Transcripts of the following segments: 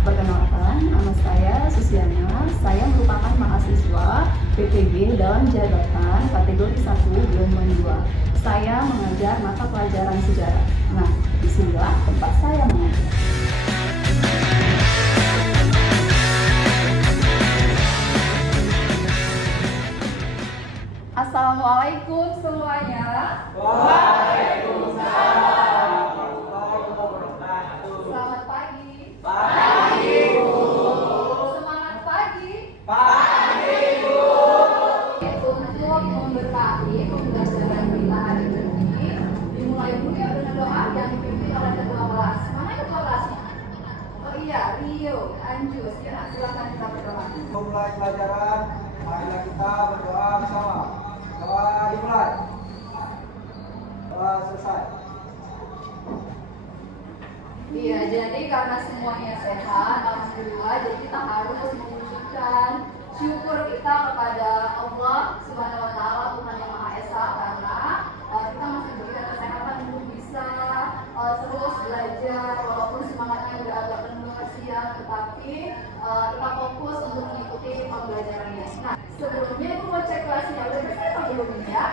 Perkenalkan, nama saya Susiana. Saya merupakan mahasiswa PPG dalam jabatan kategori 1 gelombang 2. Saya mengajar mata pelajaran sejarah. Nah, disinilah tempat saya mengajar. Assalamualaikum semuanya. Waalaikumsalam. Selamat pagi. Pagi, Bu. Semangat pagi. Pagi, Bu. Untuk memberkati pembelajaran kita hari ini, dimulai dulu ya dengan doa yang dipimpin oleh ketua kelas. Mana ketua kelasnya? Oh iya, Rio, Anjus. Ya, silakan kita berdoa. Memulai pelajaran, marilah kita berdoa bersama. Doa dimulai. Doa selesai. Iya, jadi karena semuanya sehat, alhamdulillah, jadi kita harus menunjukkan syukur kita kepada Allah Subhanahu wa taala, Tuhan yang Maha Esa, karena kita masih diberikan kesehatan untuk bisa terus belajar walaupun semangatnya udah agak penuh siang, tetapi tetap fokus untuk mengikuti pembelajarannya. Nah, sebelumnya Ibu mau cek kelasnya udah bisa atau belum ini ya?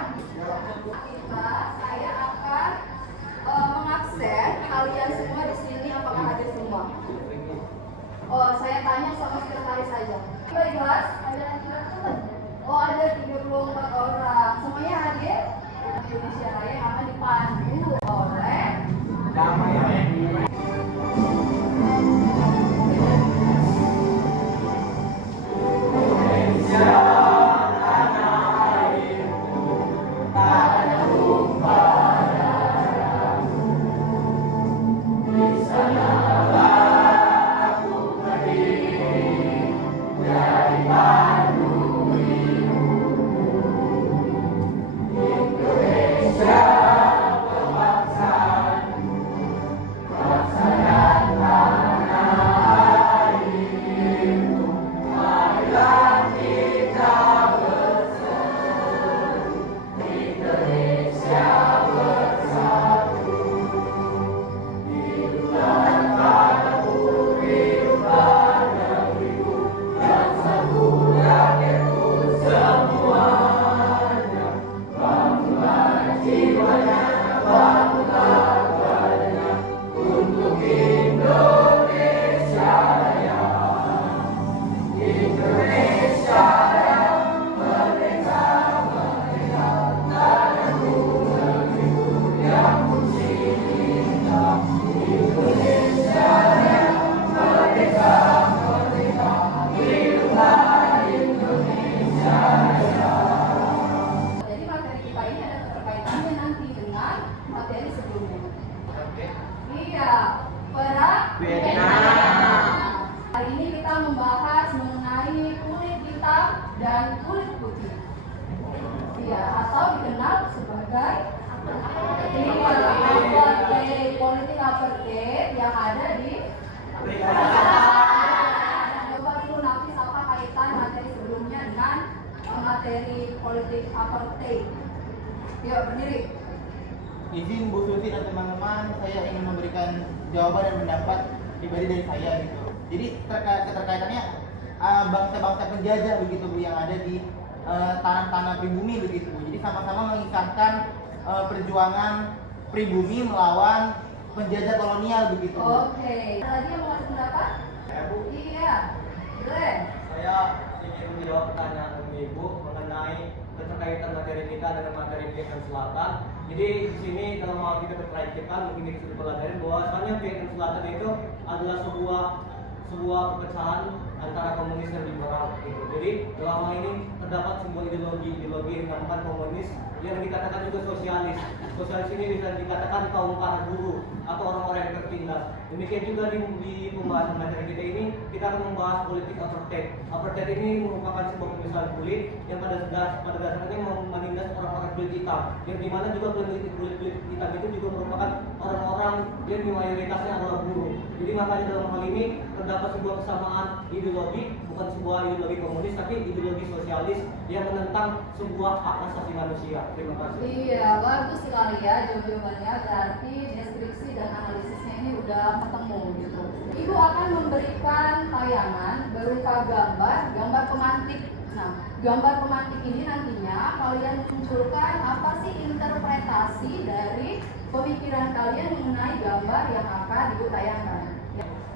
Saya akan mengabsen kalian semua di sini, apakah hadir semua? Oh, saya tanya sama sekretaris saja. Di kelas ada 34. Oh, ada 34 orang. Semuanya hadir? Indonesia Raya yang akan dipandu oleh Damai. Jadi materi kita ini ada keterkaitannya nanti dengan materi sebelumnya. Iya, hari ini kita membahas mengenai kulit hitam dan kulit putih. Iya, atau dikenal sebagai apartheid, politik apartheid yang ada di Coba dulu Nafis, apa kaitan materi sebelumnya dengan materi politik apartheid? Yuk, berdiri. Izin Bu Susi dan teman-teman, saya ingin memberikan jawaban dan pendapat pribadi dari saya gitu. Jadi keterkaitannya bangsa-bangsa penjajah begitu Bu yang ada di tanah-tanah pribumi begitu Bu. Jadi sama-sama mengisahkan perjuangan pribumi melawan penjajah kolonial begitu Bu. Oke. Ada lagi yang mau ngasih pendapat? Ya, Bu. Iya. Glenn. Saya ingin menjawab pertanyaan Ibu mengenai keterkaitan materi kita dengan materi Vietnam Selatan. Jadi di sini kalau mau kita perhatikan, mungkin kita sudah pelajari bahwasanya Vietnam Selatan itu adalah sebuah perpecahan antara komunis dan liberal gitu. Jadi dalam hal ini terdapat sebuah ideologi yang dinamakan komunis yang dikatakan juga sosialis. Sosialis ini bisa dikatakan kaum para buruh atau orang-orang yang tertindas. Demikian juga di pembahasan materi kita ini kita akan membahas politik apartheid. Apartheid ini merupakan sebuah pemisahan kulit yang pada dasarnya menindas orang-orang kulit hitam. Yang dimana juga kulit hitam itu juga merupakan orang-orang yang mayoritasnya adalah buruh. Jadi makanya dalam hal ini terdapat sebuah kesamaan ideologi, bukan sebuah ideologi komunis tapi ideologi sosialis yang menentang sebuah hak asasi manusia. Terima kasih. Iya, bagus sekali ya jawabannya. Berarti deskripsi dan analisisnya ini udah ketemu gitu. Ibu akan memberikan tayangan berupa gambar pemantik. Nah, gambar pemantik ini nantinya kalian munculkan apa sih interpretasi dari pemikiran kalian mengenai gambar yang akan ditayangkan.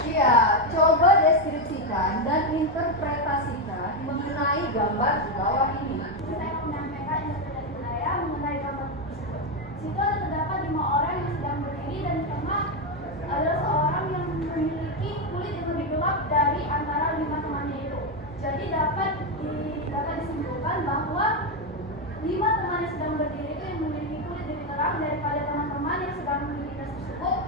Iya, coba deskripsikan dan interpretasikan mengenai gambar di bawah ini. Saya menyampaikan interpretasi saya mengenai gambar tersebut. Di situ ada terdapat 5 orang yang sedang berdiri dan di tengah adalah seorang yang memiliki kulit yang lebih gelap dari antara 5 temannya itu. Jadi dapat disimpulkan bahwa 5 teman yang sedang berdiri itu yang memiliki kulit lebih terang daripada teman-teman yang sedang melintas tersebut.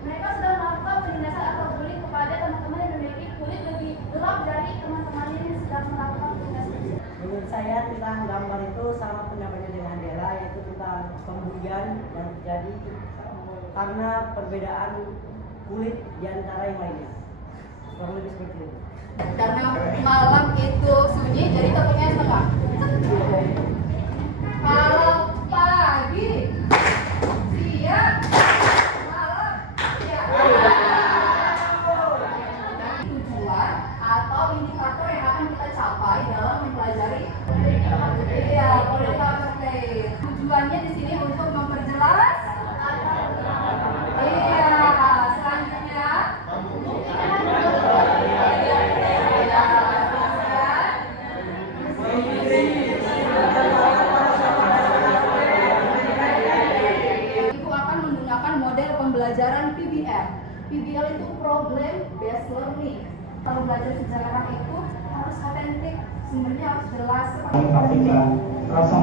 Mereka sedang melakukan penindasan atau bullying kepada teman-teman yang memiliki kulit lebih gelap dari teman-temannya yang sedang melakukan penindasan tersebut. Menurut saya tentang gambar itu sama pendapatnya dengan Dela, yaitu tentang pembulian yang terjadi karena perbedaan kulit di antara yang lainnya. Kurang lebih seperti itu. Karena malam itu sunyi, jadi tepungnya setengah. Kalau pagi, siang, malam, ya. Tujuan atau indikator yang akan kita capai dalam mempelajari politika apartheid. Tujuannya di sini untuk memperjelas. Iya, selanjutnya. Ibu akan menggunakan model pembelajaran PBL. PBL itu Problem Based Learning. Kalau belajar sejarah itu harus otentik, sumbernya harus jelas. Afrika terasa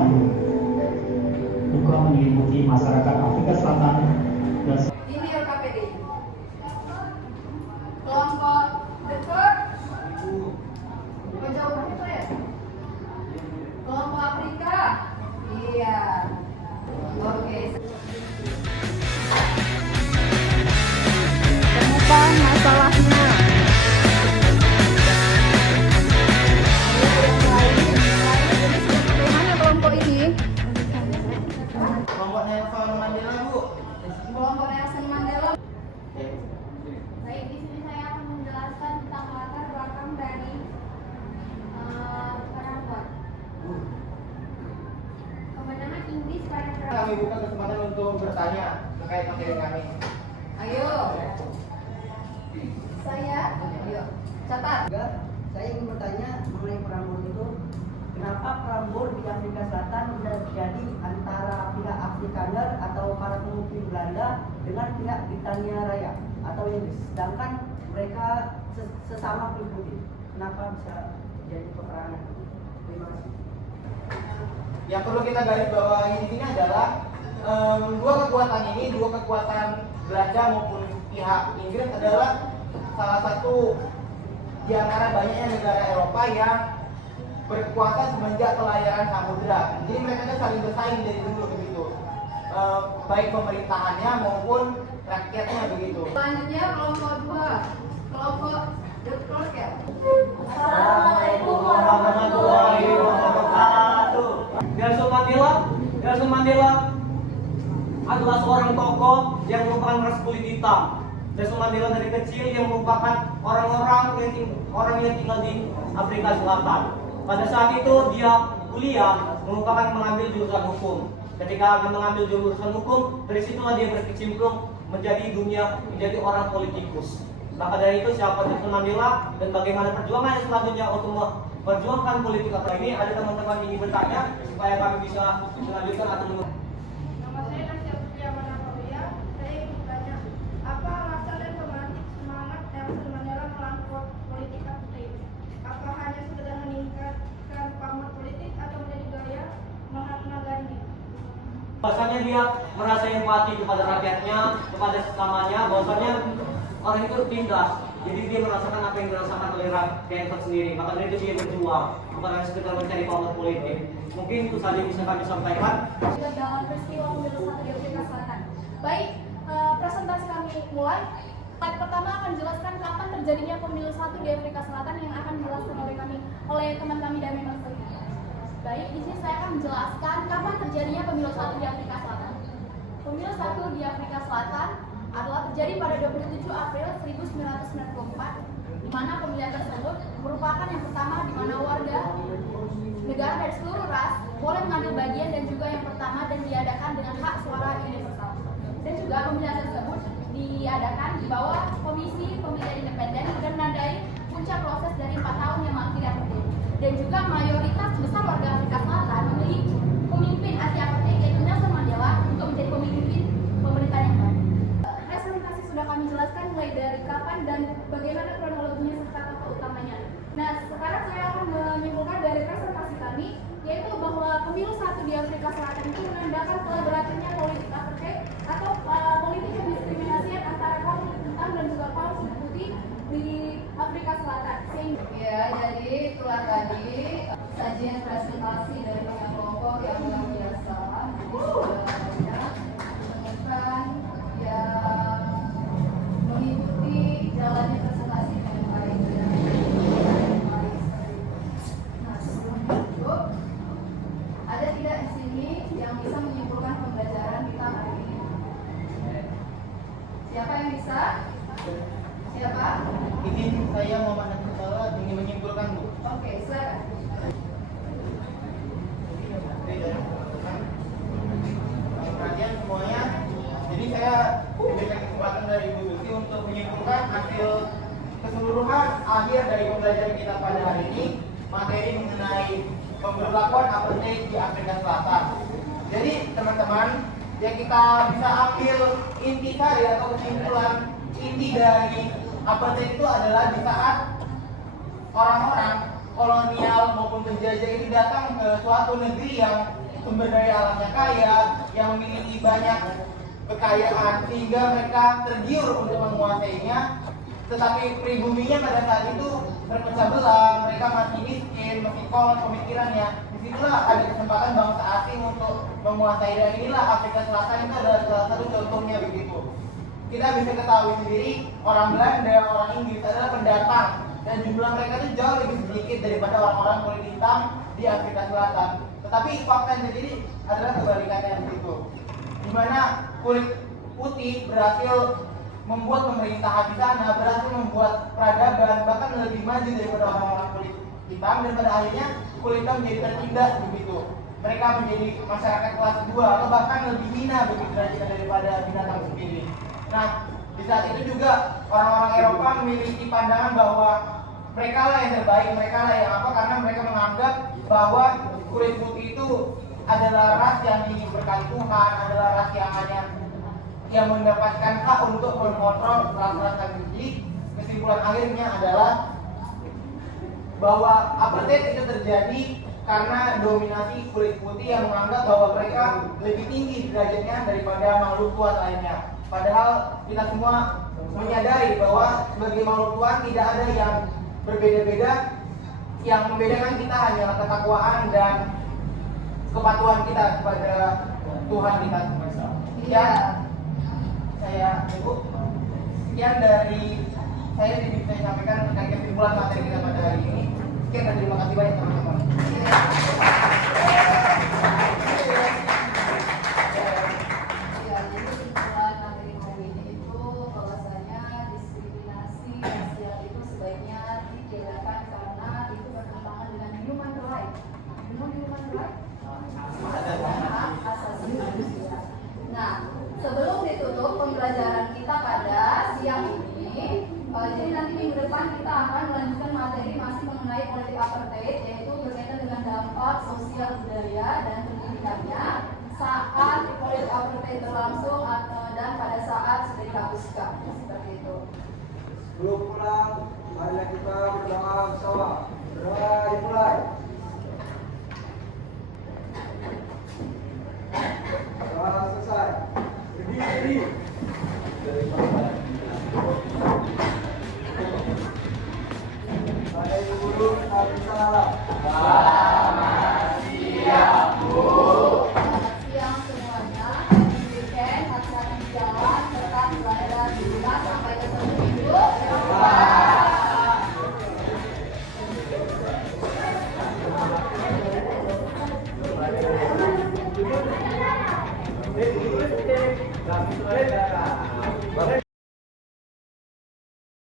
juga meliputi masyarakat Afrika Selatan dan Ini LKPD. Kelompok dekat. Jauh itu ya. Kelompok Afrika. Iya. Oke. Temukan masalahnya. Bagaimana kelompok ini? Kelompok Nelson Mandela, Bu. Kelompok Nelson Mandela. Baik, di sini saya akan menjelaskan tentang latar belakang dari perempuan. Kemenangan Inggris pada Kami buka kesempatan untuk bertanya terkait materi kami. Ayo. Saya. Ayo. Catat. Juga, saya ingin bertanya mengenai Prambors itu, kenapa Prambors di Afrika Selatan tidak terjadi antara pihak Afrikaner atau para pemukim Belanda dengan pihak Britania Raya atau Inggris, sedangkan mereka sesama kulit putih. Kenapa bisa jadi peperangan? Terima kasih. Yang perlu kita garis bawahi di sini adalah dua kekuatan Belanda maupun pihak Inggris adalah salah satu di antara banyaknya negara Eropa yang berkuasa semenjak pelayaran samudera. Jadi mereka kan saling bersaing dari dulu begitu, baik pemerintahannya maupun rakyatnya begitu. Selanjutnya kelompok 2. Kelompok The Crocket. Assalamualaikum warahmatullahi wabarakatuh. Nelson Mandela adalah seorang tokoh yang merupakan ras kulit hitam. Nelson Mandela dari kecil yang merupakan orang yang tinggal di Afrika Selatan. Pada saat itu dia kuliah merupakan mengambil jurusan hukum. Ketika mengambil jurusan hukum, dari situlah dia berkecimpung menjadi orang politikus. Maka dari itu siapa Nelson Mandela dan bagaimana perjuangannya selanjutnya untuk memperjuangkan politik apa ini, ada teman-teman ini bertanya supaya kami bisa melanjutkan atau Nama saya Nasya Putria Manapawia. Saya ingin bertanya, apa alasan dan pemantik semangat Nelson Mandela melakukan politik apartheid? Apa hanya sekedar meningkatkan pamor politik atau menjadi gaya Mahatma Gandhi? bahwasanya dia merasa empati kepada rakyatnya, kepada sesamanya, bahwasanya orang itu tindas. Jadi dia merasakan apa yang dirasakan oleh rakyat itu sendiri. Maka dari itu dia berjuang, bukan hanya sekedar mencari power politik. Mungkin itu saja yang bisa kami sampaikan. Dalam peristiwa pemilu 1 di Afrika Selatan. Baik, presentasi kami mulai. Slide pertama akan jelaskan kapan terjadinya pemilu 1 di Afrika Selatan yang akan dijelaskan oleh teman kami dari Member. Baik, di sini saya akan menjelaskan kapan terjadinya pemilu 1 di Afrika Selatan. Pemilu 1 di Afrika Selatan adalah terjadi pada 27 April 1994, di mana pemilihan tersebut merupakan yang pertama di mana warga negara dari seluruh ras boleh mengambil bagian dan juga yang pertama dan diadakan dengan hak suara universal. Dan juga pemilihan tersebut diadakan di bawah Komisi Pemilihan Independen dan menandai puncak proses dari 4 tahun yang makin apartheid. Dan juga mayoritas besar warga Afrika Selatan memilih pemimpin anti apartheid yaitu Nelson Mandela untuk menjadi pemimpin pemerintahan yang baru. Representasi sudah kami jelaskan mulai dari kapan dan bagaimana kronologinya serta tokoh utamanya. Nah, sekarang saya akan menyimpulkan dari presentasi kami, yaitu bahwa pemilu 1 di Afrika Selatan itu menandakan telah berakhirnya politik apartheid atau politik pendiskriminasian antara kaum kulit hitam dan juga kaum kulit putih di Afrika Selatan. Ya, jadi itulah tadi sajian presentasi dari banyak kelompok yang luar biasa. Sudah banyak menemukan yang mengikuti jalannya presentasi dengan baik. Nah, sebelum itu, ada tidak di sini yang bisa menyimpulkan pembelajaran kita hari ini? Siapa yang bisa? Siapa? Izin saya Muhammad Nabi Salah ingin menyimpulkan Bu. Oke, silakan. Perhatian semuanya. Jadi saya diberikan kesempatan dari Ibu Susi untuk menyimpulkan hasil keseluruhan akhir dari pembelajaran kita pada hari ini, materi mengenai pemberlakuan apartheid di Afrika Selatan. Jadi teman-teman, yang kita bisa ambil intisari atau kesimpulan inti dari apartheid itu adalah di saat orang-orang kolonial maupun penjajah ini datang ke suatu negeri yang sumber daya alamnya kaya, yang memiliki banyak kekayaan sehingga mereka tergiur untuk menguasainya. Tetapi pribuminya pada saat itu berpecah belah, mereka masih miskin, masih kolot pemikirannya. Disitulah ada kesempatan bangsa asing untuk menguasai, dan inilah Afrika Selatan itu adalah salah satu contohnya begitu. Kita bisa ketahui sendiri, orang Belanda, orang Inggris adalah pendatang, dan jumlah mereka itu jauh lebih sedikit daripada orang-orang kulit hitam di Afrika Selatan. Tetapi fakta sendiri adalah kebalikannya begitu, di mana kulit putih berhasil membuat pemerintahan di sana, berhasil membuat peradaban bahkan lebih maju daripada orang-orang kulit hitam, dan pada akhirnya kulit hitam menjadi tertindas begitu. Mereka menjadi masyarakat kelas 2 atau bahkan lebih hina begitu derajatnya daripada binatang sendiri. Nah, di saat itu juga orang-orang Eropa memiliki pandangan bahwa mereka lah yang terbaik, mereka lah yang apa, karena mereka menganggap bahwa kulit putih itu adalah ras yang diberkati Tuhan, adalah ras yang hanya yang mendapatkan hak untuk mengontrol ras-ras tadi. Kesimpulan akhirnya adalah bahwa apartheid itu terjadi karena dominasi kulit putih yang menganggap bahwa mereka lebih tinggi derajatnya daripada makhluk Tuhan lainnya. Padahal kita semua menyadari bahwa sebagai makhluk Tuhan tidak ada yang berbeda-beda. Yang membedakan kita hanyalah ketakwaan dan kepatuhan kita kepada Tuhan kita semesta. Iya. Saya Ibu, sekian dari saya bisa sampaikan terkait kesimpulan materi kita pada hari ini. Sekian dan terima kasih banyak teman-teman. Ya, jadi kesimpulan materi hari ini itu bahwasanya diskriminasi rasial itu sebaiknya ditiadakan karena itu bertentangan dengan human right. Human right? Hak asasi manusia. Nah, sebelum ditutup pembelajaran kita pada siang ini, jadi nanti minggu depan kita akan melanjutkan materi masih mengenai politik apartheid, yaitu berkaitan dengan dampak sosial budaya dan pendidikannya saat politik apartheid berlangsung dan pada saat sudah dihapuskan, seperti itu. Sebelum pulang, marilah kita berdoa bersama. Berdoa dimulai. Doa selesai. Berdiri.